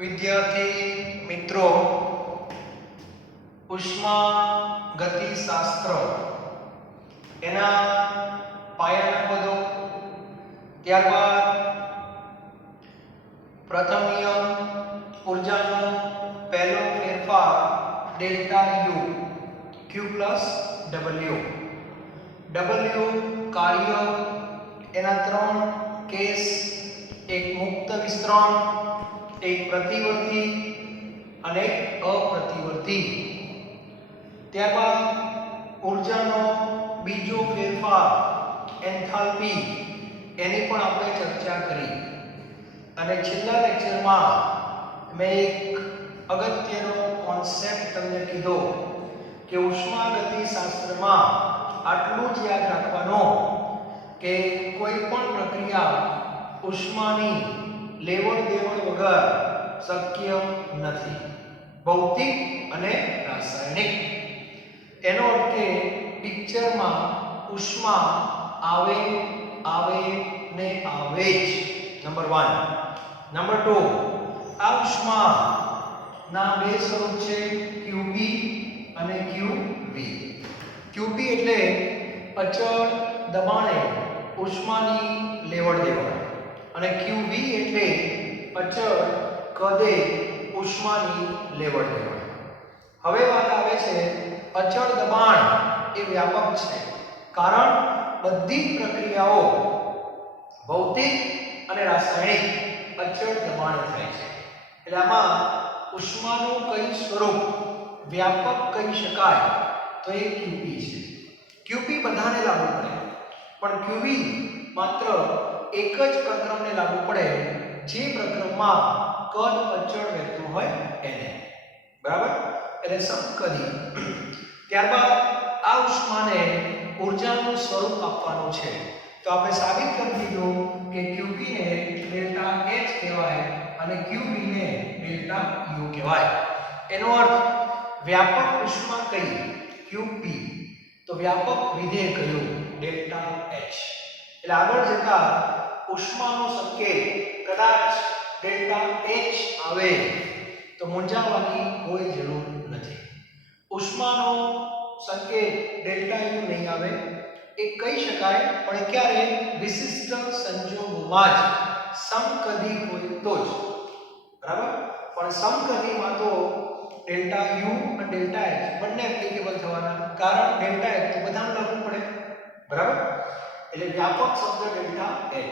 વિદ્યાર્થી મિત્રો, ઉષ્માગતિશાસ્ત્ર એના પાયાના પદો, ત્યારબાદ પ્રથમ નિયમ ઉર્જાનો પહેલો ફેરફાર delta you Q plus W. W કાર્ય, એના ત્રણ કેસ, એક મુક્ત વિસ્તરણ, એક પ્રતિવર્તી અને અપ્રતિવર્તી. ત્યારબાદ ઉર્જાનો બીજો ફેરફાર એન્થાલ્પી, એની પણ આપણે ચર્ચા કરી. અને છેલ્લા લેક્ચરમાં મેં એક અગત્યનો કોન્સેપ્ટ તમને કીધો કે ઉષ્માગતિશાસ્ત્રમાં આટલું જ યાદ રાખવાનું કે કોઈ પણ પ્રક્રિયા ઉષ્માની લેવડ દેવડ વગર શક્ય નથી, ભૌતિક અને રાસાયણિક. એનો અર્થ કે પિક્ચરમાં ઉષ્મા આવે આવે ને આવે જ, નંબર 1. નંબર 2, આ ઉષ્માના બે સ્વરૂપ છે, QB અને QV. QB એટલે અચળ દબાણે ઉષ્માની લેવડ દેવડ અને QV એટલે અચળ કદે ઉષ્માની લેવડ દેવડ. હવે વાત આવે છે અચળ દબાણ એ વ્યાપક છે, કારણ બધી પ્રક્રિયાઓ ભૌતિક અને રાસાયણિક અચળ દબાણે થાય છે. એટલે આમાં ઉષ્માનું કઈ સ્વરૂપ વ્યાપક કહી શકાય તો એ QP છે. QP બધાને લાગુ પડે, પણ QV માત્ર એક જ પ્રક્રમને લાગુ પડે જે પ્રક્રમમાં કદ અચળ રહેતું હોય એને. બરાબર? એટલે સમકદી. ત્યારબાદ આ ઉષ્માને ઉર્જાનું સ્વરૂપ આપવાનું છે, તો આપણે સાબિત કરી દીધું કે QP ને ડેલ્ટા H કહેવાય અને QV ને ડેલ્ટા U કહેવાય. એનો અર્થ વ્યાપક ઉષ્મા કઈ QP, તો વ્યાપક વિધેય કયું ડેલ્ટા H. એટલે આગળ જતા ઉષ્માનો સંકેત કદાચ ડેલ્ટા H આવે તો મૂંઝાવાની કોઈ જરૂર નથી. ઉષ્માનો સંકેત ડેલ્ટા U નહીં આવે એ કહી શકાય, પણ ક્યારે વિશિષ્ટ સંજોગોમાં જ સમકદી હોય તો જ. બરાબર? પણ સમકદીમાં તો ડેલ્ટા U અને ડેલ્ટા H બંને એપ્લિકેબલ થવાના, કારણ ડેલ્ટા H તો બધાને લાગુ પડે. બરાબર? એટલે વ્યાપક શબ્દ ડેલ્ટા H.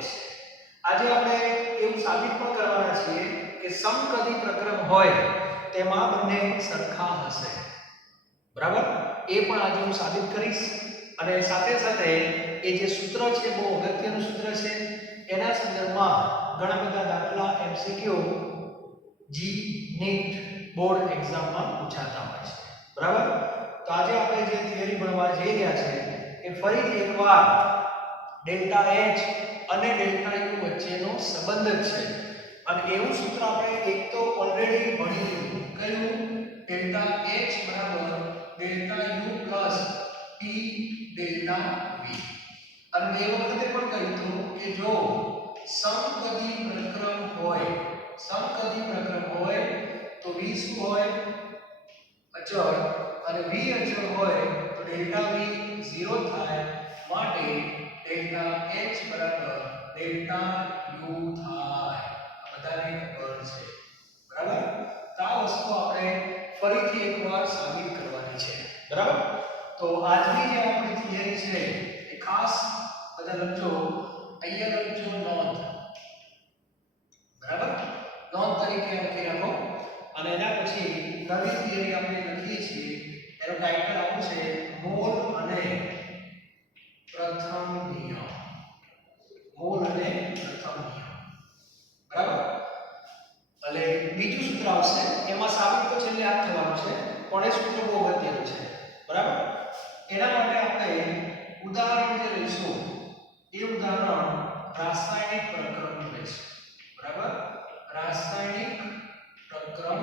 આજે આપણે એવું સાબિત પણ કરવાના છીએ કે સમકદી પ્રક્રમ હોય તેમાં બંને સરખા હશે. બરાબર? એ પણ આજે હું સાબિત કરીશ. અને સાથે સાથે એ જે સૂત્ર છે બહુ અગત્યનું સૂત્ર છે, એના સંદર્ભમાં ઘણા બધા દાખલા MCQ જી નીટ બોર્ડ એક્ઝામમાં પૂછાતા હોય છે. બરાબર? તો આજે આપણે જે થિયરી ભણવા જઈ રહ્યા છે એ ફરીથી એકવાર ડેલ્ટા H અને ડેલ્ટા U વચ્ચેનો સંબંધ છે. અને એવું સૂત્ર આપણે એક તો ઓલરેડી ભણી લીધું, કયું? ડેલ્ટા H બરાબર delta U plus P delta V. અને એ વખતે પણ કહ્યું હતું કે જો સમકદી પ્રક્રમ હોય તો V શું હોય? અચળ. અને V અચળ હોય તો ડેલ્ટા V 0 થાય, માટે ડેલ્ટા H બરાબર ડેલ્ટા U થાય. આ બધાને ખબર છે. બરાબર? તો આ વસ્તુ આપણે ફરીથી એકવાર સાબિત કરવાની છે. બરાબર? તો આજની જે આપણી થિયરી છે એ ખાસ બધા લખજો, અહીંયા લખજો નોંધ. બરાબર? નોંધ તરીકે લખી રાખો. અને એના પછી નવી થિયરી આપણે લખીએ છીએ, એનો ટાઇટલ આવું છે મોલ અને પ્રથમ નિયમ. મોલ અને પ્રથમ નિયમ. બરાબર? એટલે બીજું સૂત્ર આવશે, એમાં સાબિત તો છેલ્લે આ થવાનું છે, પણ એ સૂત્ર બહુ અગત્યનું છે. બરાબર? એના માટે આપણે ઉદાહરણ જે લઈશું એ ઉદાહરણ રાસાયણિક પ્રક્રમનું લઈશું. બરાબર? રાસાયણિક પ્રક્રમ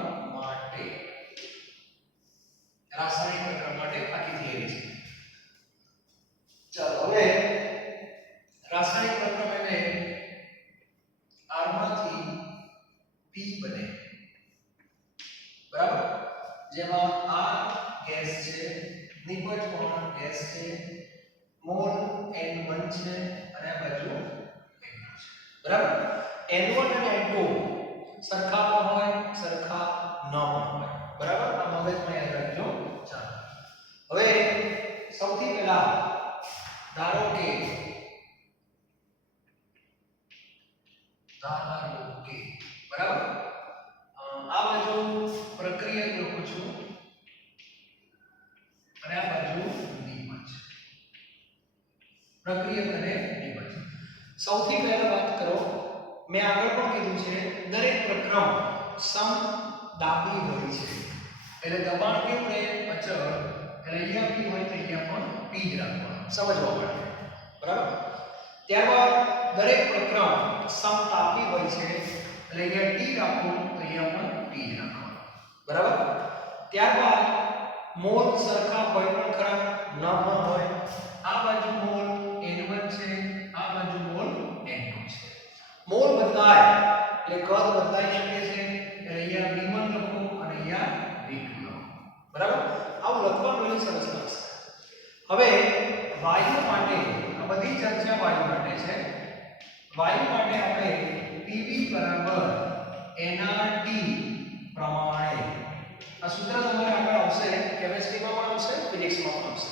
માટે આખી થિયરી છે. ચાલો હવે રાસાયણિક પ્રક્રમ એટલે R માંથી P બને. આ ગેસ છે, નિપજ પણ ગેસ છે, મોલ n1 છે અને આ બાજુ n2 છે. બરાબર. n1 અને n2 સરખા પણ હોય, સરખા ન પણ હોય. બરાબર. આ મગજમાં યાદ રાખજો. ચાલો હવે સૌથી પહેલા ધારો કે બરાબર આ બાજુ પ્રક્રિયક લખું છું અને આ બાજુ નિપજ. પ્રક્રિયક અને નિપજ. સૌથી પહેલા વાત કરો, મેં આગળ પણ કીધું છે દરેક પ્રક્રમ સમદાબી હોય છે. એટલે દબાણ કેવું રહે? અચળ. એટલે અહીંયા p હોય તો અહીંયા પણ p જ રાખવાનું સમજવા માટે. બરાબર. ત્યારબાદ દરેક પ્રક્રમ સમતાપી હોય છે. એટલે અહીંયા t રાખવું તો અહીંયા પણ t જ રાખવાનું. બરાબર. ત્યારબાદ મોલ સરખા હોય પણ ખરા? ન પણ હોય. આ બાજુ મોલ n1 છે, આ બાજુ મોલ n2 છે. મોલ બદલાય એટલે કદ બદલાઈ શકે છે. એટલે અહીંયા v1 લખો અને અહીંયા v2 લખો. બરાબર. આવું લખવાનું એ સરસ લાગશે. હવે વાયુ માટે આ બધી ચર્ચા વાયુ માટે છે. વાયુ માટે આપણે pv બરાબર nRT પ્રમાણે આ સૂત્ર તમારે આગળ આવશે, કેમિસ્ટ્રીમાં પણ આવશે, ફિઝિક્સમાં પણ આવશે.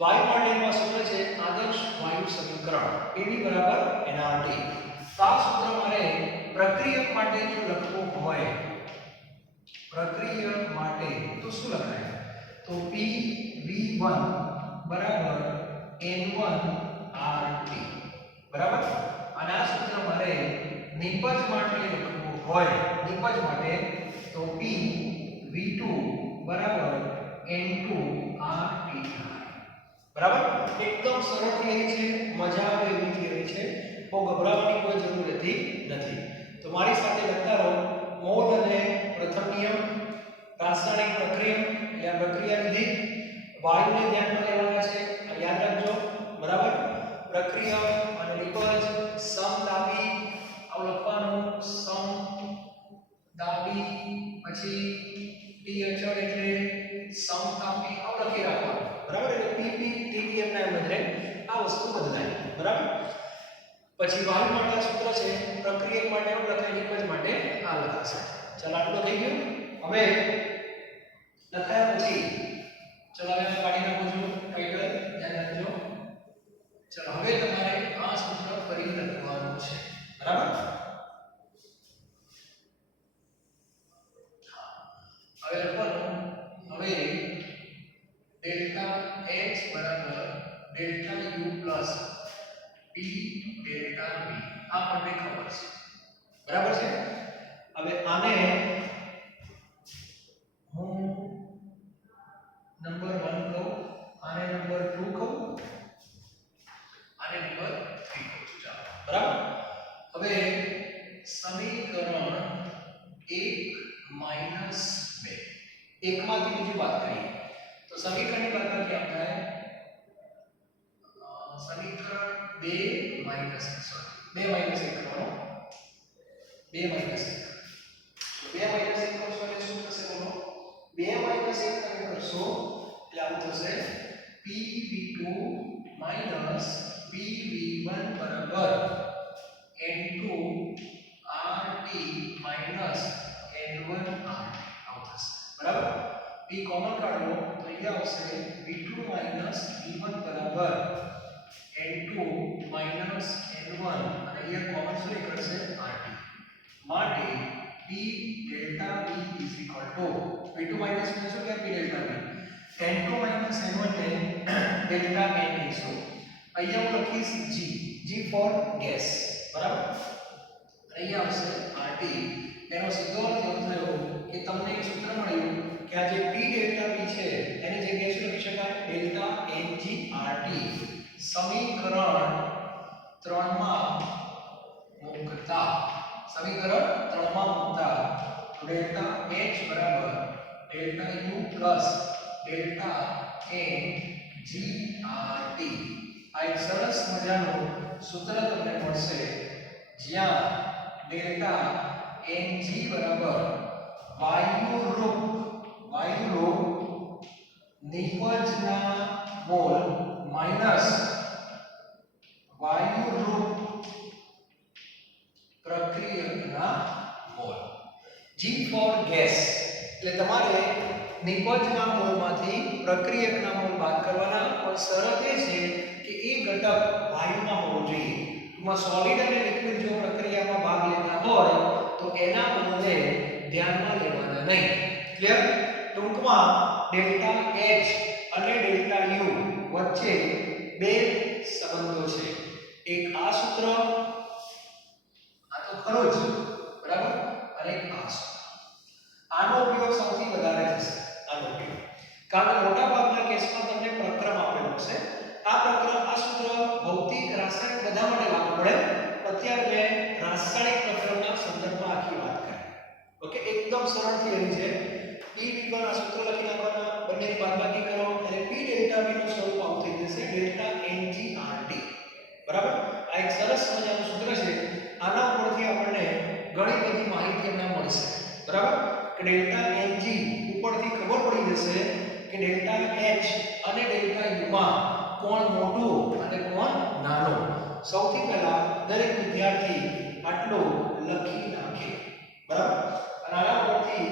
વાયુ માટેનું સૂત્ર છે આદર્શ વાયુ સમીકરણ pv બરાબર nRT. તો આ સૂત્ર મારે પ્રક્રિયક માટે જો લખવું હોય, પ્રક્રિયક માટે તો શું લખાય? તો pv1 બરાબર n1RT. બરાબર. અને આ સૂત્ર મારે નિપજ માટે લખવું હોય, નિપજ માટે તો pv2 બરાબર n2RT. બરાબર. એકદમ સરળ થિયરી છે, મજા આવે એવી થિયરી છે. બહુ ગભરાવાની કોઈ જરૂર નથી. તો મારી સાથે લખતા રહો. મોલ અને પ્રથમ નિયમ, રાસાયણિક પ્રક્રિયા એટલે આ પ્રક્રિયા લીધી, વાયુને ધ્યાનમાં લેવાના છે, આ યાદ રાખજો. બરાબર. પ્રક્રિયા અને નિપજ સમદાબી આવું લખવાનું, સમદાબી. પછી t અચળ એટલે સમતાપી આવું લખી રાખવાનું. બરાબર. એટલે pp tv એમના એમ જ રહે, આ વસ્તુ બદલાય. બરાબર. પછી વાયુ માટે આ સૂત્ર છે, પ્રક્રિયક માટે આવું લખાય, નિપજ માટે આ લખાશે. ચાલો આટલું થઈ ગયું. હવે લખાયા પછી ચલો હવે કાઢી નાખો છો ટાઇટલ, ધ્યાન રાખજો. ચલો હવે તમારે આ સૂત્ર ફરી લખવાનું છે. બરાબર. હવે લખવાનું, હવે ડેલ્ટા h બરાબર delta u plus p delta v આ મને ખબર છે. બરાબર છે. હવે આને હું નંબર 1 કહું, આને નંબર 2 કહું, આને નંબર 3 કહું છું. ચાલો. બરાબર. હવે સમીકરણ 1 - 2 એકમાંથી બીજી વાત કરીએ તો સમીકરણની બાદબાકી આપણે સમીકરણ 2 - 1 કરવાનો. 2 - 1 કરશો એટલે શું થશે બોલો? 2 - 1 તમે કરશો એટલે આવું થશે pv2 pv1 બરાબર n2RT n1RT આવું થશે. બરાબર. p કોમન કાઢો તો અહીંયા આવશે v2 v1 બરાબર n2 n1 અને અહીંયા કોમન શું નીકળશે? RT. માટે p delta v v2 minus શું કે p delta v n2 n1 ને ડેલ્ટા n કહીશું. અહીંયા હું લખીશ g ફોર ગેસ. બરાબર. અહીંયા આવશે RT. એનો સીધો અર્થ એવો થયો કે તમને એક સૂત્ર મળ્યું કે આ જે p ડેલ્ટા v છે એની જગ્યાએ શું લખી શકાય? Delta ng RT. સમીકરણ 3 માં મૂકતા ડેલ્ટા h બરાબર delta u plus delta n g RT. આ એક સરસ મજાનું સૂત્ર તમને મળશે જ્યાં ડેલ્ટા ng બરાબર વાયુરૂપ નિપજના મોલ માઈનસ વાયુરૂપ પ્રક્રિયકના મોલ. G for gas એટલે તમારે નિપજના મોલમાંથી પ્રક્રિયકના મોલ બાદ કરવાના, પણ શરત એ છે કે એ ઘટક વાયુમાં હોવો જોઈએ. ટૂંકમાં સોલિડ અને લિક્વિડ જો પ્રક્રિયામાં ભાગ લેતા હોય તો એના મોલને ધ્યાનમાં લેવાના નહીં. ક્લિયર? ટૂંકમાં ડેલ્ટા H અને ડેલ્ટા U વચ્ચે બે સંબંધો છે. એક આ સૂત્ર, આ તો ખરો જ, બરાબર, અને એક આ સૂત્ર. આનો ઉપયોગ સૌથી વધારે થશે. આનો ઉપયોગ કારણ કે મોટા ભાગના કેસમાં તમને પ્રક્રમ આપેલો છે. આ પ્રક્રમ, આ સૂત્ર ભૌતિક, રાસાયણિક બધા માટે લાગુ પડે. અત્યારે મેં રાસાયણિક પ્રક્રમના સંદર્ભમાં આખી વાત કરી. ઓકે, એકદમ સરળ થિયરી છે. P v પર આ સૂત્ર લખી નાખવાના, બંનેની બાદબાકી કરો એટલે P ડેલ્ટા V નું સ્વરૂપ આવું થઈ જશે ડેલ્ટા NgRT. બરાબર? આ એક સરસ મજાનું સૂત્ર છે. આના ઉપરથી આપણને ઘણી બધી માહિતી અમને મળશે. બરાબર? કે ડેલ્ટા Ng ઉપરથી ખબર પડી જશે કે ડેલ્ટા H અને ડેલ્ટા U માં કોણ મોટું અને કોણ નાનું. સૌથી પહેલા દરેક વિદ્યાર્થી આટલું લખી નાખે. બરાબર? અને આના ઉપરથી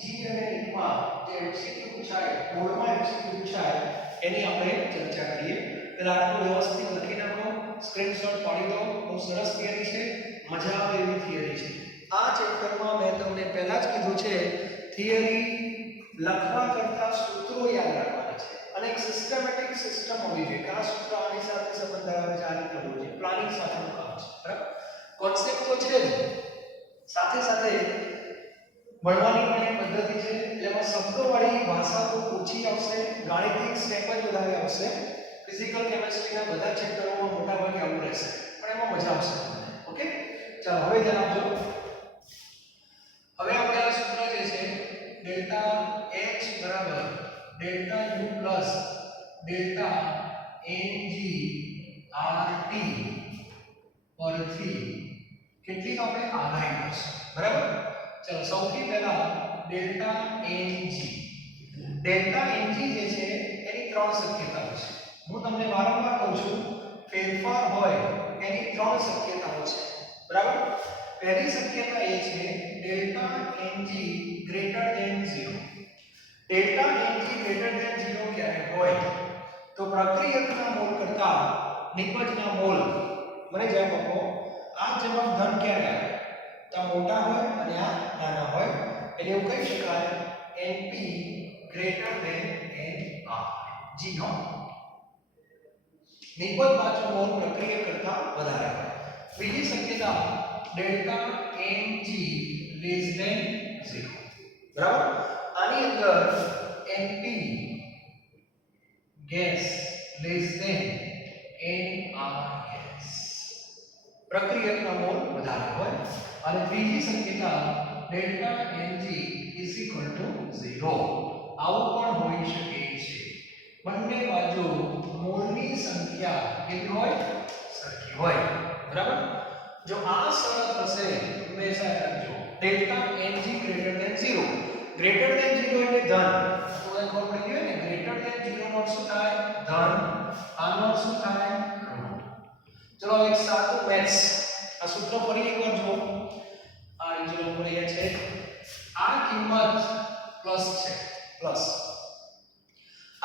G અને E માં જે MCQ પૂછાય, બોર્ડમાં MCQ પૂછાય એની આપણે ચર્ચા કરીએ. પહેલા આટલું વ્યવસ્થિત લખી નાખો, સ્ક્રીનશોટ પાડી દો. બહુ સરસ થિયરી છે, મજા આવે એવી થિયરી છે. આ ચેપ્ટરમાં મેં તમને પહેલા જ કીધું છે થિયરી લખવા કરતા સૂત્રો યાદ રાખવાના છે અને એક સિસ્ટમેટિક સિસ્ટમ હોવી જોઈએ કે આ સૂત્ર આની સાથે સંબંધ ધરાવે છે, આ રીતે હોવું જોઈએ. પ્લાનિંગ સાથેનું કામ છે. બરાબર? કોન્સેપ્ટ તો છે જ, સાથે સાથે ભણવાની પણ એક પદ્ધતિ છે. એમાં શબ્દોવાળી ભાષા તો ઓછી આવશે, ગાણિતિક સ્ટેપ જ વધારે આવશે. ફિઝિકલ કેમેસ્ટ્રીના બધા ચેપ્ટરોમાં મોટા ભાગે આવું રહેશે, પણ એમાં મજા આવશે. ઓકે, ચાલો હવે ધ્યાન આપજો. હવે આપણે આ સૂત્ર જે છે ડેલ્ટા H બરાબર delta U plus delta NgRT પરથી કેટલી આપણે આગાહી કરશું. બરાબર? ચલો સૌથી પહેલા ડેલ્ટા Ng. ડેલ્ટા Ng જે છે એની ત્રણ શક્યતાઓ છે. હું તમને વારંવાર કહું છું, ફેરફાર હોય એની ત્રણ શક્યતાઓ છે. બરાબર? પહેલી શક્યતા એ છે delta Ng greater than 0. Delta Ng greater than 0 ક્યારે હોય તો પ્રક્રિયકના મોલ કરતા નિપજના મોલ, મને જવાબ આપો, આ જવાબ ધન ક્યારે આવે તો આ મોટા હોય અને આ નાના હોય, એટલે એવું કહી શકાય Np ગ્રેટર ધેન Nr. જી નો નિપજ પાછો મોલ પ્રક્રિયક કરતા વધારે હોય. બીજી શક્યતા ડેલ્ટા Ng લેસ ધેન 0. બરાબર? આની અંદર Np gas less than Nr gas, પ્રક્રિયકના મોલ વધારે હોય. અને ત્રીજી શક્યતા delta Ng is equal to 0. આવું પણ હોઈ શકે છે. બંને બાજુ મોલની સંખ્યા કેટલી હોય? સરખી હોય. બરાબર? જો આ શરત હશે હંમેશા યાદ રાખજો, delta Ng greater than 0. Greater than 0 એટલે ધન. તો એને ખબર પડી ગઈ ને, ગ્રેટર ધેન 0 નો શું થાય? ધન. આનો શું થાય? ઋણ. ચલો એક સાદું મેથ્સ. આ સૂત્ર ફરી એકવાર જો. આ રીજો ઉપર અહીંયા છે. આ કિંમત પ્લસ છે, પ્લસ.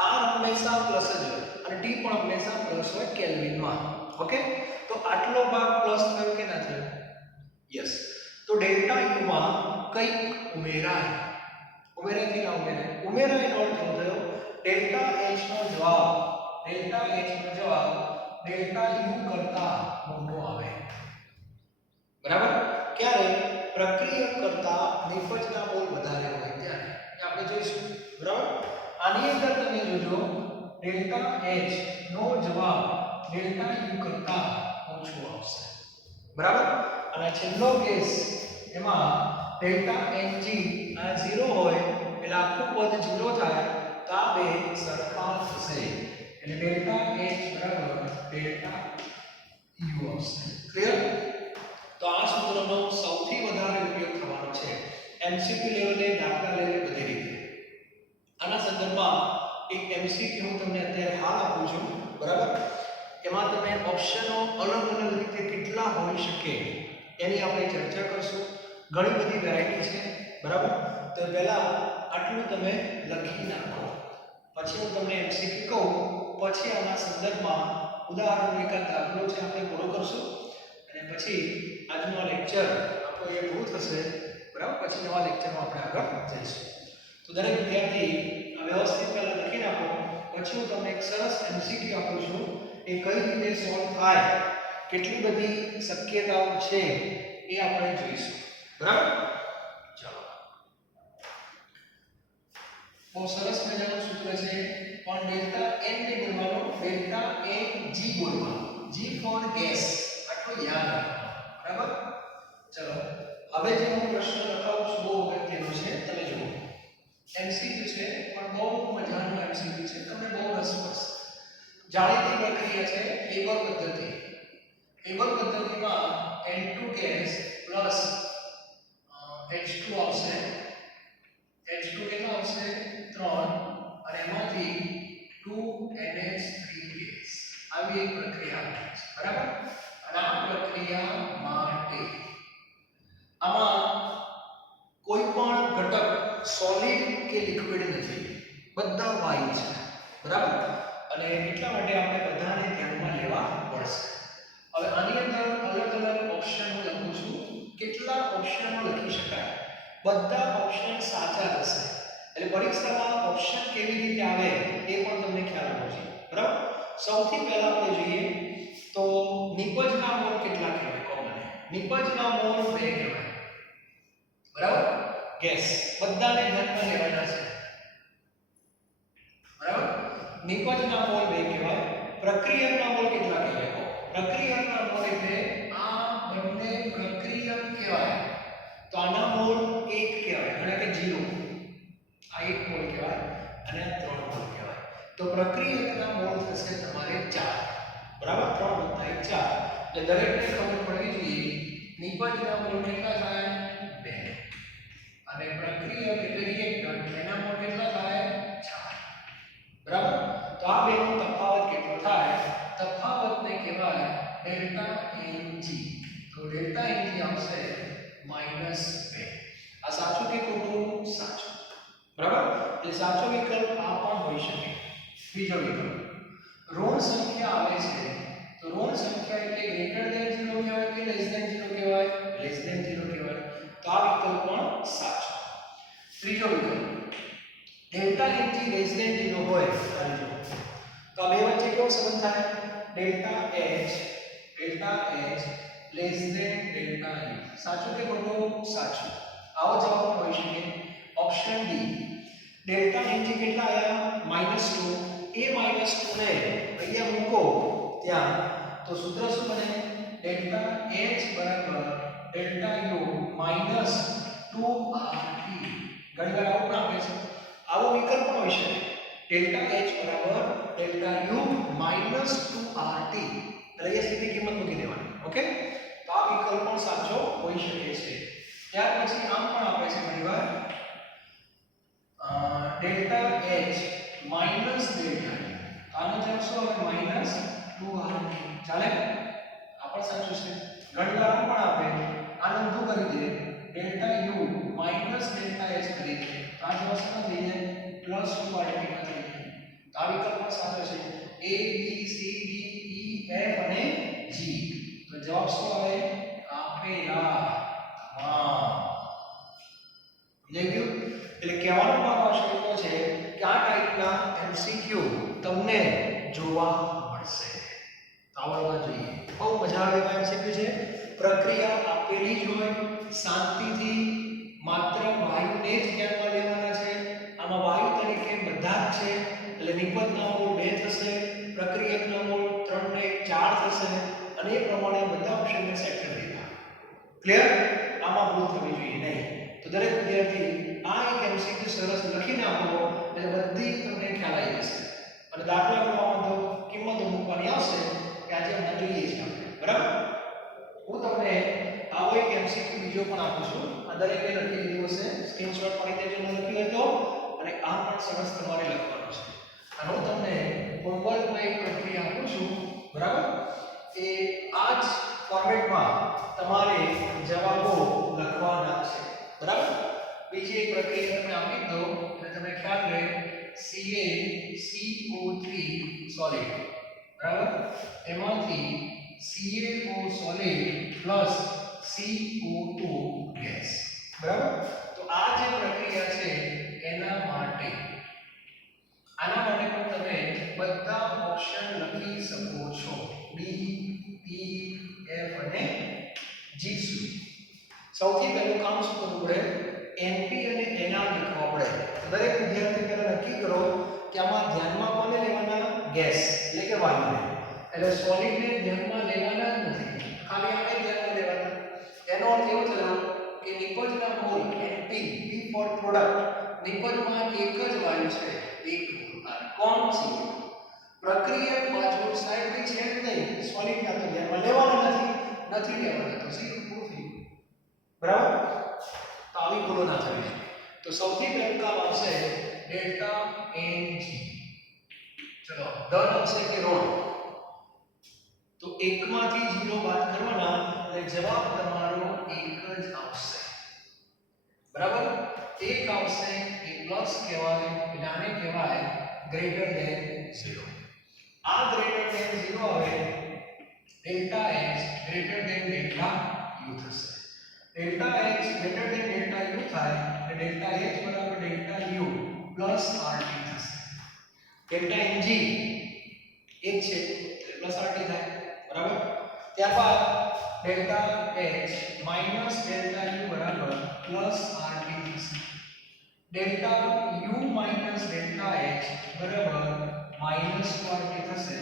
આ હંમેશા પ્લસ જ હોય અને ટી પણ હંમેશા પ્લસ હોય કેલ્વિનમાં. ઓકે, તો આટલો ભાગ પ્લસ થયો કે ના થયો? યસ. તો ડેલ્ટા યુ માં કંઈક ઉમેરાય. ઉમેરાયથી ના ઉમેરાય? ઉમેરાયનો અર્થ શું થયો? ડેલ્ટા એચ નો જવાબ ડેલ્ટા યુ કરતા મોટો આવે. બરાબર? ક્યારે? પ્રક્રિયક કરતા નિપજના મોલ વધારે હોય ત્યારે. એ આપણે જોઈશું. બરાબર? આની અંદર તમે જોજો ડેલ્ટા H નો જવાબ ડેલ્ટા U કરતા ઓછો આવશે. બરાબર? અને છેલ્લો કેસ એમાં ડેલ્ટા Ng આ 0 હોય એટલે આખું પદ 0 થાય તો આ બે સરખા થશે એટલે ડેલ્ટા H બરાબર ડેલ્ટા U આવશે. ક્લિયર? તો આ સૂત્રનો સૌથી વધારે ઉપયોગ થવાનો છે MCQ લેવલે, દાખલા લેવલે, બધી રીતે. આના સંદર્ભમાં એક એમસીક્યુ હું તમને અત્યારે હાલ આપું છું, બરાબર? એમાં તમે ઓપ્શનો અલગ અલગ રીતે કેટલા હોઈ શકે એની આપણે ચર્ચા કરશું. ઘણી બધી વેરાયટી છે, બરાબર? તો પહેલા આટલું તમે લખી નાખો, પછી હું તમને એમસીક્યુ કહું, પછી આના સંદર્ભમાં ઉદાહરણ એકાદ દાખલો છે આપણે પૂરો કરશું અને પછી આજનો આ લેક્ચર આપણો એ પૂરું થશે, બરાબર? પછી નવા લેક્ચરમાં આપણે આગળ જઈશું. તો દરેક વિદ્યાર્થી આ વ્યવસ્થિત પહેલા લખી નાખો, પછી હું તમને એક સરસ એમસીક્યુ આપું છું. એ કઈ રીતે સોલ્વ થાય, કેટલી બધી શક્યતાઓ છે એ આપણે જોઈશું, બરાબર? ચાલો, બહુ સરસ મજાનું સૂત્ર છે, પણ ડેલ્ટા n ને બોલવાનો, ડેલ્ટા n g બોલવાનો, g ફોર ગેસ, આટલું યાદ રાખવાનું, બરાબર? ચલો, હવે જે હું પ્રશ્ન લખાવું છું બહુ અગત્યનો છે, તમે જુઓ. એમસીક્યુ છે પણ બહુ મજાનું એમસીક્યુ છે, તમને બહુ રસ પડશે. જાણીતી પ્રક્રિયા છે વેબર પદ્ધતિ. વેબર પદ્ધતિમાં n2 ગેસ પ્લસ H2 આવશે. H2 કેટલા આવશે? 3, અને એમાંથી 2NH3 ગેસ. આવી એક પ્રક્રિયા છે, બરાબર? અને આ પ્રક્રિયા માટે આમાં કોઈ પણ ઘટક સોલિડ કે લિક્વિડ નથી, બધા વાયુ છે, બરાબર? અને એટલા માટે આપણે બધાને ધ્યાનમાં લેવા પડશે. હવે આની અંદર અલગ અલગ ઓપ્શન હું લખું છું. કેટલા ઓપ્શનો લખી શકાય? બધા ઓપ્શન સાચા હશે. એટલે પરીક્ષામાં ઓપ્શન કેવી રીતે આવે એ પણ તમને ખ્યાલ આવવો જોઈએ, બરાબર? સૌથી પહેલા આપણે જોઈએ તો નિપજના મોલ કેટલા કહેવાય? કોમન નિપજના મોલ 2 કહેવાય, બરાબર? ગેસ બધાને ધ્યાનમાં લેવાના છે, બરાબર? નિપજના મોલ 2 કહેવાય. પ્રક્રિયકના મોલ કેટલા કહેવાય? પ્રક્રિયકના મોલ એટલે આ બંને પ્રક્રિયક કહેવાય, તો આના મોલ 1 કહેવાય, એટલે કે 0. આ 1 મોલ કહેવાય અને આ 3 મોલ કહેવાય. તો પ્રક્રિયકના મોલ થશે તમારે 4, બરાબર? 3 + 1 4. એટલે દરેકને ખબર પડવી જોઈએ નિપજના મોલ કેટલા થાય? 2. અને પ્રક્રિયક એટલે રિએક્ટન્ટ, એના મોલ કેટલા થાય? 4, બરાબર? તો આ બેનો તફાવત કેટલો થાય? તફાવતને કહેવાય ડેલ્ટા Ng. તો ડેલ્ટા Ng આવશે -2. આ સાચું કે ખોટું? સાચું, બરાબર? એટલે સાચો વિકલ્પ આ પણ હોઈ શકે. બીજો વિકલ્પ ઋણ સંખ્યા આવે છે, તો ઋણ સંખ્યા એટલે ગ્રેટર ધેન 0 કહેવાય કે લેસ ધેન 0 કહેવાય? લેસ ધેન 0 કહેવાય. તો આ વિકલ્પ પણ સાચો. ત્રીજો વિકલ્પ ડેલ્ટા Ng લેસ ધેન 0 હોય, તો આ બે વચ્ચે કેવો સંબંધ થાય? Delta H less than delta U. સાચું કે ખોટું? સાચું. આવો જવાબ હોઈ શકે. ઓપ્શન ડી ડેલ્ટા Ng કેટલા આવ્યા? -2. એ -2 ને અહીંયા મૂકો ત્યાં, તો સૂત્ર શું બને? ડેલ્ટા H બરાબર ડેલ્ટા U -2RT. ઘણીવાર આવું પણ આપે છે, આવો વિકલ્પ પણ હોય છે. ડેલ્ટા H બરાબર ડેલ્ટા U -2RT. એટલે એ સીધી કિંમત મૂકી દેવાની, ઓકે? તો આ વિકલ્પ પણ સાચો હોઈ શકે છે. ત્યાર પછી આમ પણ આપે છે ઘણીવાર delta H minus delta U. આનો જવાબ શું આવે? -2RT. ચાલે? આ પણ સાચું છે. ઘણીવાર આમ પણ આપે, આને ઊંધું કરી દે, delta U minus delta H કરી દે, આ જવાબ શું થઈ જાય? +2RT થઈ જાય. તો આ વિકલ્પ પણ સાચો છે. A B C D E F અને G. તો જવાબ શું આવે? આપેલા તમામ. સમજાઈ ગયું? એટલે કહેવાનો મારો આશય એટલો છે કે આ ટાઈપના MCQ તમને જોવા મળશે, તો આવડવા જોઈએ. બહુ મજા આવે એવા MCQ છે. પ્રક્રિયા આપેલી જ હોય, શાંતિથી માત્ર વાયુને જ ધ્યાનમાં લેવાના છે. આમાં વાયુ તરીકે બધા જ છે, એટલે નિપજના મોલ 2 થશે, પ્રક્રિયકના મોલ 3 ને 4 થશે, અને એ પ્રમાણે બધા ઓપ્શનને સેટ કરી દીધા. ક્લિયર? આમાં ભૂલ થવી જોઈએ નહીં. તો દરેક વિદ્યાર્થી આ એક MCQ સરસ લખીને આપો, એટલે બધી તમને ખ્યાલ આવી જશે. અને દાખલા ગણવામાં તો કિંમતો મૂકવાની આવશે કે આજે અમને જોઈએ છે આપણે, બરાબર? હું તમને આવો એક MCQ બીજો પણ આપું છું. આ દરેકે લખી દીધું હશે, સ્ક્રીનશોટ પાડી દેજો ન લખ્યું હોય તો. અને આ પણ સરસ તમારે લખવાનું છે. અને હું તમને હોમવર્કમાં એક પ્રક્રિયા આપું છું, બરાબર? એ આ જ ફોર્મેટમાં તમારે જવાબો લખવાના છે, બરાબર? બીજી એક પ્રક્રિયા તમે આપી દો એટલે તમને ખ્યાલ રહે CaCO3 સોલિડ, બરાબર? એમાંથી CaO solid plus CO2 gas, બરાબર? તો આ જે પ્રક્રિયા છે એના માટે આના માટે પણ તમે બધા ઓપ્શન લખી શકો છો, ડી, ઈ, એફ અને જી સુધી. સૌથી પહેલું કામ શું કરવું પડે? એનપી અને એનઆર લખવા પડે. દરેક વિદ્યાર્થી પહેલા નક્કી કરો કે આમાં ધ્યાનમાં કોને લેવાના? ગેસ એટલે કે વાયુને. એટલે સોલિડને ધ્યાનમાં લેવાના જ નથી, ખાલી આને ધ્યાનમાં લેવાના. એનો અર્થ એવો થયો કે નિપજના mall NP, P four product, નિપજમાં એક જ વાયુ છે, એક મોલ. કોણ છે? પ્રક્રિયક બાજુ સાઈડ ની છે જ નહીં, સોલિડ ના તો ધ્યાનમાં લેવાના નથી લેવાના, તો ઝીરો પૂરું થઈ ગયું, બરાબર? તો આવી ભૂલો ના થવી. તો સૌથી પહેલું કામ આવશે ડેલ્ટા એનજી. ચલો ધન આવશે કે ઋણ? તો 1 માંથી 0 બાદ કરવાના એટલે જવાબ તમારો 1 જ આવશે, બરાબર? 1 આવશે એ પ્લસ કહેવાય, એટલે આને કહેવાય ગ્રેટર ધેન 0. આ ગ્રેટર ધેન 0 આવે delta H greater than delta U થશે. Delta H greater than delta U થાય એટલે ડેલ્ટા એચ બરાબર ડેલ્ટા યુ પ્લસ આરટી થશે. ડેલ્ટા એનજી એક છે એટલે પ્લસ આરટી થાય, બરાબર? ત્યારબાદ delta H minus delta U બરાબર પ્લસ આરટી થશે. Delta U minus delta H બરાબર માઈનસ આરટી થશે.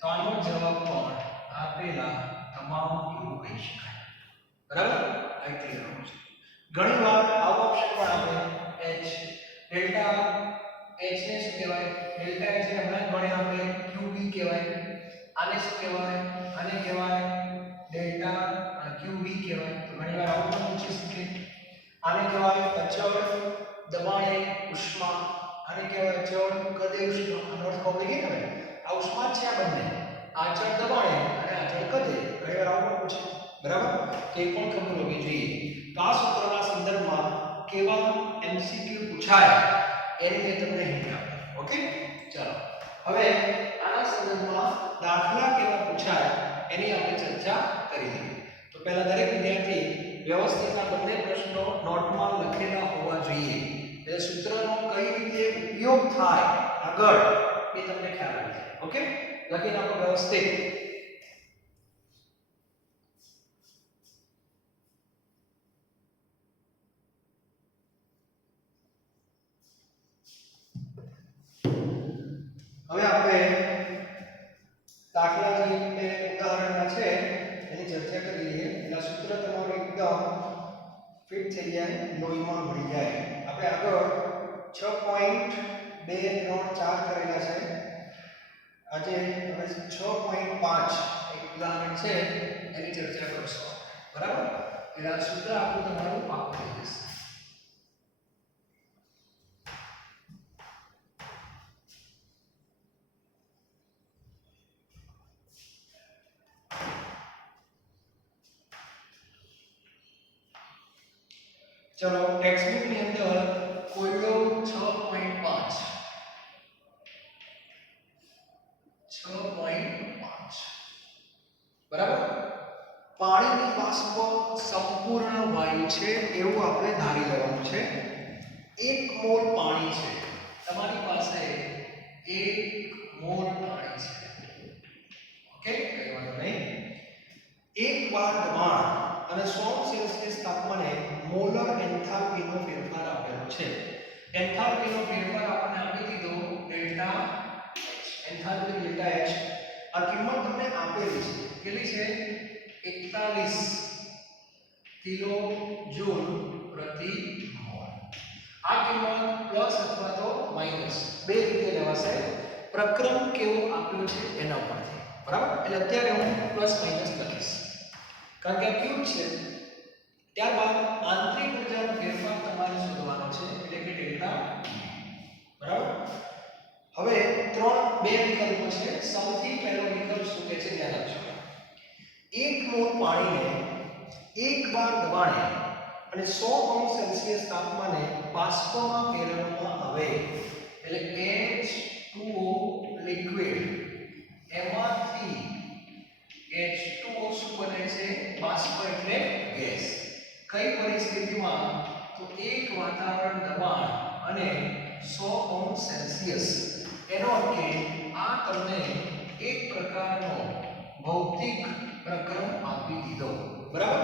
તો આનો જવાબ પણ આપેલા તમામ એવું કહી શકાય, બરાબર? આ ક્લિયર હોવું જોઈએ. ઘણીવાર આવો ઓપ્શન પણ આપે h ડેલ્ટા h ને શું કહેવાય? ડેલ્ટા h ને હમણાં ભણ્યા આપણે qb કહેવાય. આને શું કહેવાય? આને કહેવાય ડેલ્ટા qb કહેવાય. તો ઘણીવાર આવું પણ પૂછી શકે. આને કહેવાય અચળ દબાણે ઉષ્મા, આને કહેવાય અચળ કદે ઉષ્મા. આનો અર્થ ખબર પડી ગઈ ને? આ ઉષ્મા છે આ બંને, અચળ દબાણે અને અચળ કદે. ઘણીવાર આવું પણ પૂછે, બરાબર? તો એ પણ ખબર હોવી જોઈએ. તો આ સૂત્રના સંદર્ભમાં કેવા એમસીક્યુ પૂછાય એની મેં તમને હિન્ટ આપી. ઓકે, ચાલો હવે આના સંદર્ભમાં દાખલા કેવા પૂછાય એની આપણે ચર્ચા કરી લઈએ. તો પહેલા દરેક વિદ્યાર્થી વ્યવસ્થિત આ બંને પ્રશ્નો નોટમાં લખેલા હોવા જોઈએ, એટલે સૂત્રનો કઈ રીતે ઉપયોગ થાય આગળ એ તમને ખ્યાલ આવે. ઓકે, લખી નાખો વ્યવસ્થિત. હવે આપણે દાખલા જે ઉદાહરણના છે એની ચર્ચા કરી લઈએ. એટલે સૂત્ર તમારું એકદમ ફિટ થઈ જાય, લોહીમાં ભળી જાય. આપણે આગળ 6.234 કરેલા છે. આજે હવે 6.5 એક ઉદાહરણ છે એની ચર્ચા કરશું, બરાબર? એટલે આ સૂત્ર આપણું તમારું પાકું થઈ જશે. चलो टेक्स्ट बुक ની અંદર કોયડો 6.5 બરાબર? પાણીની બાષ્પ સંપૂર્ણ વાયુ છે એવું આપણે ધારી લેવાનું છે. 1 મોલ પાણી છે, તમારી પાસે 1 મોલ પાણી છે. ઓકે, કઈ વાંધો નહીં. 1 બાર દબાણ અને 100 સેલ્સિયસ તાપમાને મોલર એન્થાલ્પીનો ફેરફાર આપેલો છે. એન્થાલ્પીનો ફેરફાર આપણને આપી દીધો delta H. Enthalpy delta H આ કિંમત તમને આપેલી છે. કેટલી છે? 41 કિલો જૂલ પ્રતિ મોલ. આ કિંમત પ્લસ અથવા તો માઈનસ બે રીતે લેવાશે, પ્રક્રમ કેવો આપ્યો છે એના ઉપરથી, બરાબર? એટલે અત્યારે હું પ્લસ માઈનસ લખીશ કારણ કે ક્યુબ છે. ત્યારબાદ આંતરિક ઊર્જાનો ફેરફાર તમારે શોધવાનો છે એટલે કે ડેલ્ટા, બરાબર? હવે બે વિકલ્પો છે. સૌથી પહેલો વિકલ્પ શું કહે છે ધ્યાન આપજો. 1 મોલ પાણીને એક બાર દબાણે અને 100 અંશ સેલ્સિયસ તાપમાને બાષ્પમાં ફેરવવામાં આવે. એટલે H2O લિક્વિડ એમાંથી H2O શું બને છે? બાષ્પ એટલે ગેસ. કઈ પરિસ્થિતિમાં? તો એક વાતાવરણ દબાણ અને 100 અંશ સેલ્સિયસ. એનો અર્થ કે આ તમને એક પ્રકારનો ભૌતિક પ્રક્રમ આપી દીધો. બરાબર?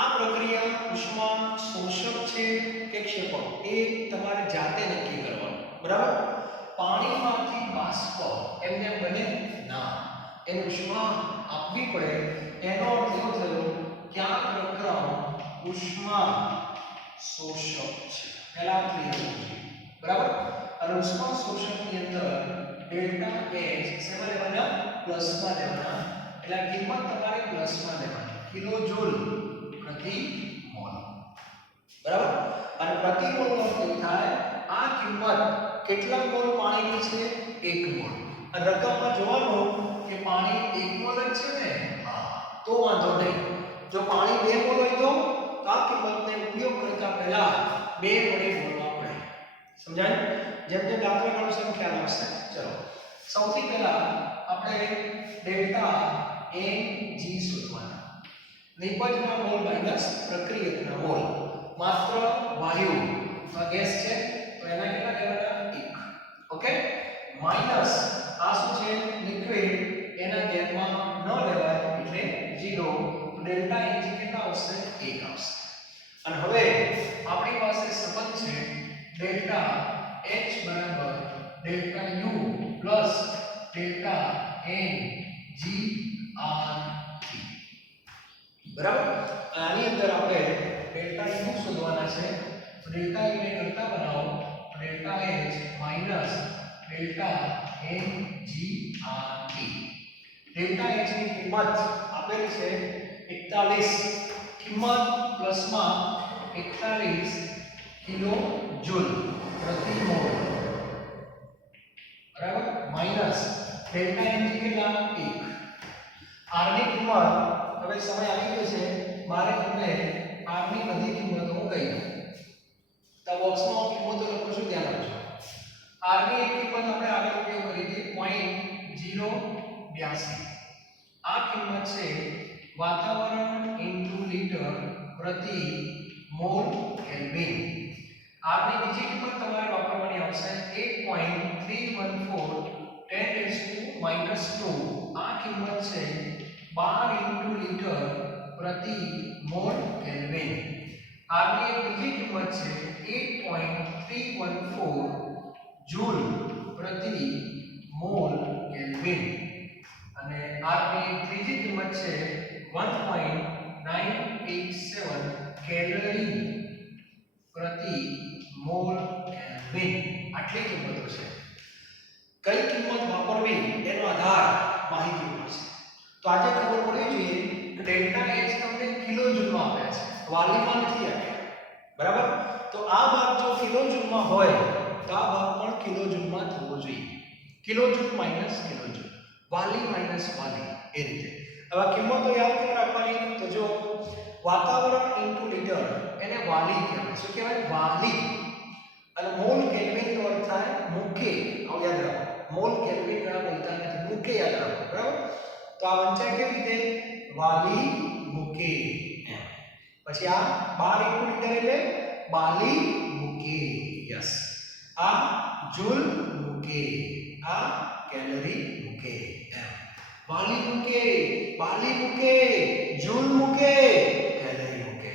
આ પ્રક્રિયા ઉષ્મા શોષક છે કે ક્ષેપક એ તમારે જાતે નક્કી કરવાનું. બરાબર? પાણીમાંથી બાષ્પ એમને બને ના, એને ઉષ્મા આપવી પડે. એનો અર્થ એવો થયો કે આ પ્રક્રમ ઉષ્મા શોષક છે. પહેલા ક્લિયર છે. બરાબર? અને ઉષ્મા શોષકની અંદર ડેલ્ટા H શેમાં લેવાના? પ્લસમાં લેવાના. એટલે આ કિંમત તમારે પ્લસમાં લેવાની. કિલોજૂલ પ્રતિ મોલ. બરાબર? અને પ્રતિ મોલ નો અર્થ થાય આ કિંમત કેટલા મોલ પાણીની છે? 1 મોલ. અને રકમમાં જોવાનું કે પાણી 1 મોલ જ છે ને? હા, તો વાંધો નહીં. જો પાણી 2 મોલ હોય તો આ કિંમતને ઉપયોગ કરતા પહેલા 2 વડે ગુણવા પડે. સમજાય? જેમ જેમ દાખલા ગણશો ખ્યાલ આવશે. ચલો, સૌથી પહેલા આપણે ડેલ્ટા Ng શોધવાના. નિપજના મોલ માઈનસ પ્રક્રિયકના મોલ. માત્ર વાયુ તો ગેસ છે તો એના કેટલા લેવાના? 1. ઓકે, માઈનસ આ શું છે? લિક્વિડ, એના ધ્યાનમાં ન લેવાય એટલે 0. તો ડેલ્ટા Ag કેટલા આવશે? 1 આવશે. અને હવે આપણી પાસે સંબંધ છે ડેલ્ટા H બરાબર delta U plus delta Ng R3. બરાબર? આની અંદર આપણે ડેલ્ટા U શોધવાના છે. તો ડેલ્ટા U ને કરતા બનાવો તો delta H minus delta Ng R3. Delta H ની કિંમત આપેલી છે 41. કિંમત પ્લસમાં 41 કિલો જૂલ પ્રતિ મોલ. બરાબર? માઈનસ ડેલ્ટા Ng કેટલા? 1. R ની કિંમત હવે સમય આવી ગયો છે, મારે તમને R ની બધી કિંમતો હું કહી દઉં. તો બોક્સમાં કિંમતો લખો છું, ધ્યાન રાખજો. R ની એક કિંમત આપણે આગળ ઉપયોગ કરી હતી 0.082. આ કિંમત છે વાતાવરણ ઇન્ટુ લીટર પ્રતિ મોલ કેલ્વિન. R ની બીજી કિંમત તમારે વાપરવાની આવશે 8.314 10⁻². આ કિંમત છે 12 ઇન્ટુ લીટર પ્રતિ મોલ કેલ્વિન. R ની એક બીજી કિંમત છે 8.314 જૂલ પ્રતિ મોલ કેલ્વિન. અને R ની ત્રીજી કિંમત છે 1.987 કેલરી પ્રતિ મોલ કેલ્વિન. આટલી કિંમતો છે. કઈ કિંમત વાપરવી એનો આધાર માહિતી ઉપર છે. તો આજે ખબર પડવી જોઈએ કે ડેલ્ટા H તમને કિલોજૂલમાં આપ્યા છે, વાલીમાં નથી આપ્યા. બરાબર? તો આ ભાગ જો કિલોજૂલમાં હોય તો આ ભાગ પણ કિલોજૂલમાં થવો જોઈએ. કિલોજૂલ માઈનસ કિલોજૂલ, વાલી માઈનસ વાલી, એ રીતે. હવે કિંમતો યાદ કેમ રાખવાની? તો જો વાતાવરણ ઇન્ટુ લીટર એને વાલી કહેવાય. શું કહેવાય? વાલી. અને મોલ કેલ્વિન નો અર્થ થાય મુકે. આવ યાદ રાખો. મોલ કેલ્વિન ના બોલતા નથી, મુકે યાદ રાખો. બરાબર? તો આ વંચાય કેવી રીતે? વાલી મુકે. પછી આ 12 ઇન્ટુ લીટર એટલે બાલી મુકે. યસ. આ જૂલ મુકે, આ કેલરી મુકે. વાલી મુકે, બાલી મુકે, જૂલ મુકે, કેલરી મુકે.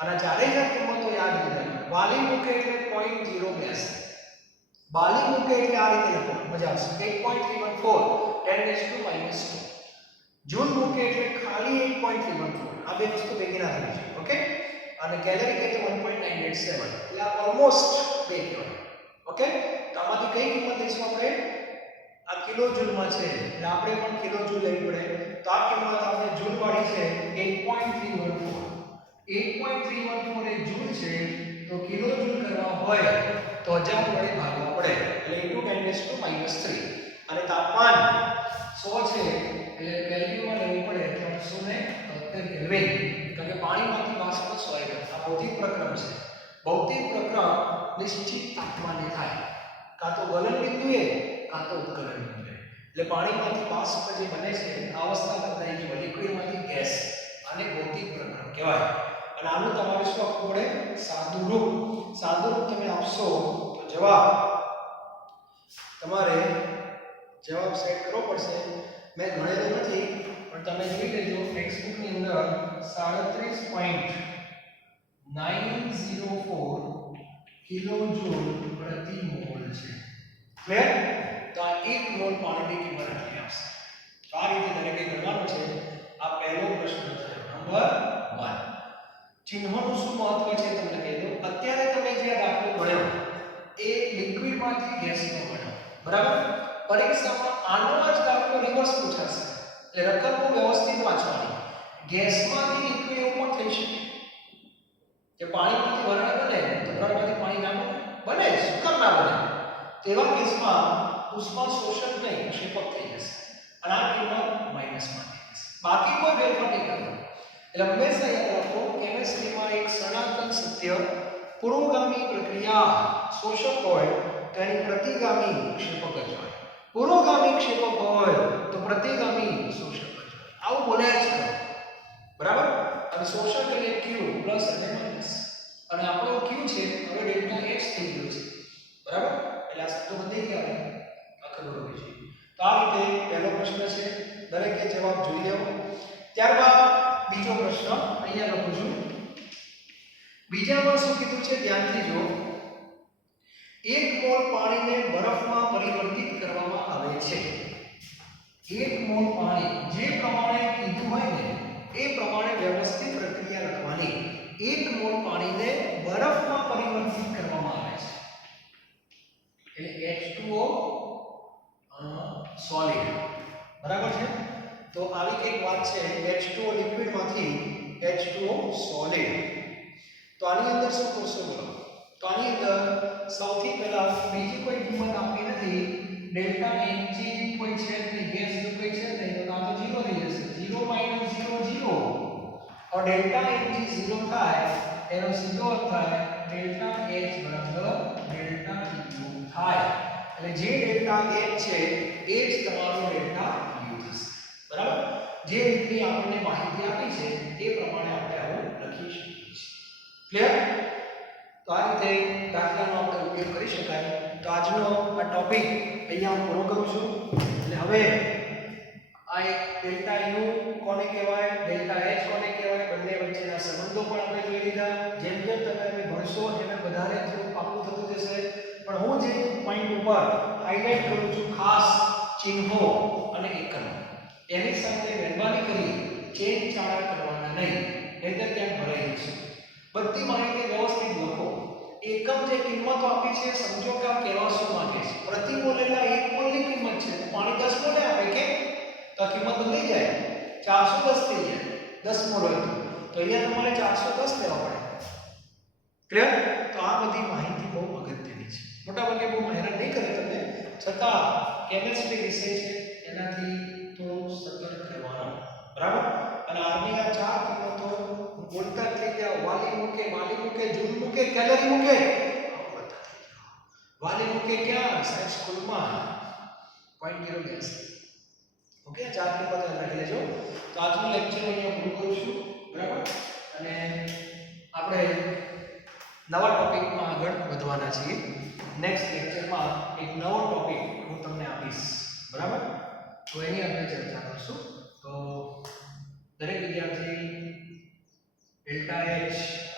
અને ચારેય કિંમતો યાદ રાખજો. વાલી મુકે એટલે 0.082. બાલી મુકે એટલે આ રીતે લખો, મજા આવશે. 8.314 10⁻². જૂલ મુકે એટલે ખાલી 8.314. આ બે વસ્તુ ભેગી ના થવી જોઈએ. ઓકે? અને કેલરી કે 1.987. એટલે આ ઓલમોસ્ટ બે કહેવાય. ઓકે? તો આમાંથી કઈ કિંમત લઈશું આપણે? આ કિલોજૂલમાં છે એટલે આપણે પણ કિલોજૂલ લેવી પડે. તો આ કિંમત આપણે જૂલ વાળી છે 8.314. 8.314 એ જૂલ છે. તો કિલોજૂલ કરવા હોય તો 1000 વડે ભાગવા પડે એટલે * 10⁻³ અને તાપમાન 100 છે એટલે કેલ્વિનમાં લેવું પડે 373 કેલ્વિન કારણ કે પાણીમાંથી બાષ્પ સોય આ ભૌતિક પ્રક્રિયા છે ભૌતિક પ્રક્રિયા નિશ્ચિત તાપમાને થાય કાં તો ગલન બિંદુએ કાં તો ઉત્કલન બિંદુએ એટલે પાણીમાંથી બાષ્પ જે બને છે આ અવસ્થા બદલાઈ ગઈ લિક્વિડમાંથી ગેસ આને ભૌતિક પ્રક્રિયા કહેવાય અને આનું તમારે શું આપવું પડે સાદું રૂપ તમે આપશો તો જવાબ તમારે જવાબ સેટ કરવો પડશે મેં ગણેલું નથી પણ તમે જોઈ લેજો ટેક્સ્ટબુક ની અંદર 37.904 કિલોજૂલ પ્રતિ મોલ છે ક્લિયર તો આ 1 મોલ પાણીની કિંમત આટલી આવશે તો આ રીતે દરેકે ગણવાનું છે આ પહેલો પ્રશ્ન છે નંબર 1 ચિહ્નોનું શું મહત્વ છે તમને કહી દઉં અત્યારે તમે જે દાખલો ગણ્યો એ લિક્વિડમાંથી ગેસનો ગણ્યો બરાબર પરીક્ષામાં આનો જ દાખલો રિવર્સ પૂછાશે એટલે રકમો વ્યવસ્થિત વાંચવાની ગેસમાંથી લિક્વિડ એવું પણ થઈ શકે કે પાણીમાંથી વરાળ બને તો વરાળમાંથી પાણી ના બને શું કામ ના બને તેવા કેસમાં ઉષ્મા શોષક નહીં ક્ષેપક થઈ જશે અને આ કિંમત માઈનસમાં થઈ જશે બાકી કોઈ ફેરફાર નહીં કરવાનો એટલે હંમેશા યાદ રાખો કેમિસ્ટ્રીમાં એક સનાતન સત્ય પુરોગામી પ્રક્રિયા શોષક હોય તો એની પ્રતિગામી ક્ષેપક જ હોય પુરોગામી ક્ષેપક હોય તો પ્રતિગામી શોષક જ હોય આવું બોલાય છે બરાબર અને શોષક એટલે Q પ્લસ અને માઈનસ અને આપણો Q છે હવે ડેલ્ટા H થઈ ગયો છે બરાબર એટલે આ શબ્દો બદલાઈ ગયા આ ખબર હોવી જોઈએ તો આ રીતે પહેલો પ્રશ્ન છે દરેકે જવાબ જોઈ લેવો ત્યારબાદ બીજો પ્રશ્ન અહીંયા લખું છું બીજામાં શું કીધું છે ધ્યાનથી જો 1 મોલ પાણીને બરફમાં પરિવર્તિત કરવામાં આવે છે 1 મોલ પાણી જે પ્રમાણે કીધું હોય ને એ પ્રમાણે વ્યવસ્થિત પ્રક્રિયા લખવાની 1 મોલ પાણીને બરફમાં પરિવર્તિત કરવામાં આવે છે એટલે H2O સોલિડ બરાબર છે તો આવી એક વાત છે H2O લિક્વિડમાંથી H2O સોલિડ તો આની અંદર શું કરશો બોલો તો આની અંદર સૌથી પહેલા બીજી કોઈ કિંમત આપી નથી ડેલ્ટા Hg કોઈ છે નહીં ગેસ જો કોઈ છે નહીં તો આ તો 0 થઈ જશે 0 - 0 0 और डेल्टा Hg 0 થાય એનો સીધો અર્થ થાય ડેલ્ટા H બરાબર ડેલ્ટા U થાય એટલે જે ડેલ્ટા H છે એ જ તમારો ડેલ્ટા U થશે બરાબર જે રીતની આપણને માહિતી આપી છે એ પ્રમાણે આપણે આવું લખી શકીએ છીએ ક્લિયર તો આ રીતે દાખલાનો આપણે ઉપયોગ કરી શકાય તો આજનો આ ટોપિક અહીંયા હું પૂરો કરું છું એટલે હવે આ એક ડેલ્ટા U કોને કહેવાય ડેલ્ટા H કોને કહેવાય બંને વચ્ચેના સંબંધો પણ આપણે જોઈ લીધા જેમ જેમ તમે ભણશો એમ વધારે થોડું પાકું થતું જશે પણ હું જે પોઈન્ટ ઉપર હાઇલાઇટ કરું છું ખાસ ચિહ્નો અને એકમો એની સાથે મહેરબાની કરી ચેન્જ ચાળા કરવાના નહીં નહીંતર ત્યાં ભરાઈ જશે બધી માહિતી વ્યવસ્થિત લખો એકમ જે કિંમતો આપી છે સમજો કે આ કેવા શું માંગે છે પ્રતિ મોલ એટલે 1 મોલની કિંમત છે તો પાણી 10 મોલે આપે કે તો આ કિંમત બદલાઈ જાય 410 થઈ જાય 10 મોલ હોય તો અહીંયા તમારે 410 લેવા પડે ક્લિયર તો આ બધી માહિતી બહુ અગત્યની છે મોટા ભાગે બહુ મહેનત નહીં કરે તમને છતાં કેમિસ્ટ્રી વિષય છે એનાથી તો સતર્ક રહેવાનો બરાબર અને આની આ ચાર કિંમતો બોલતા થઈ ગયા વાલી મૂકે જૂલ મૂકે કેલરી મૂકે વાલી મૂકે ક્યાં સાયન્સ સ્કૂલમાં 0.0 ઓકે ચાર કિંમતો લખી લેજો તો આજનું લેક્ચર અહીંયા પૂરું કરું છું બરાબર અને આપણે નવા ટોપિકમાં આગળ વધવાના છીએ નેક્સ્ટ લેક્ચરમાં એક નવો ટોપિક હું તમને આપીશ બરાબર તો એની આપણે ચર્ચા કરશું તો દરેક વિદ્યાર્થી ડેલ્ટા H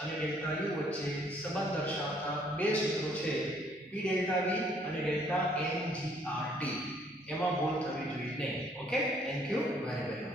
અને ડેલ્ટા U વચ્ચે સંબંધ દર્શાવતા બે સૂત્રો છે P ડેલ્ટા V અને ડેલ્ટા NGRT એમાં ભૂલ થવી જોઈએ નહીં okay thank you very very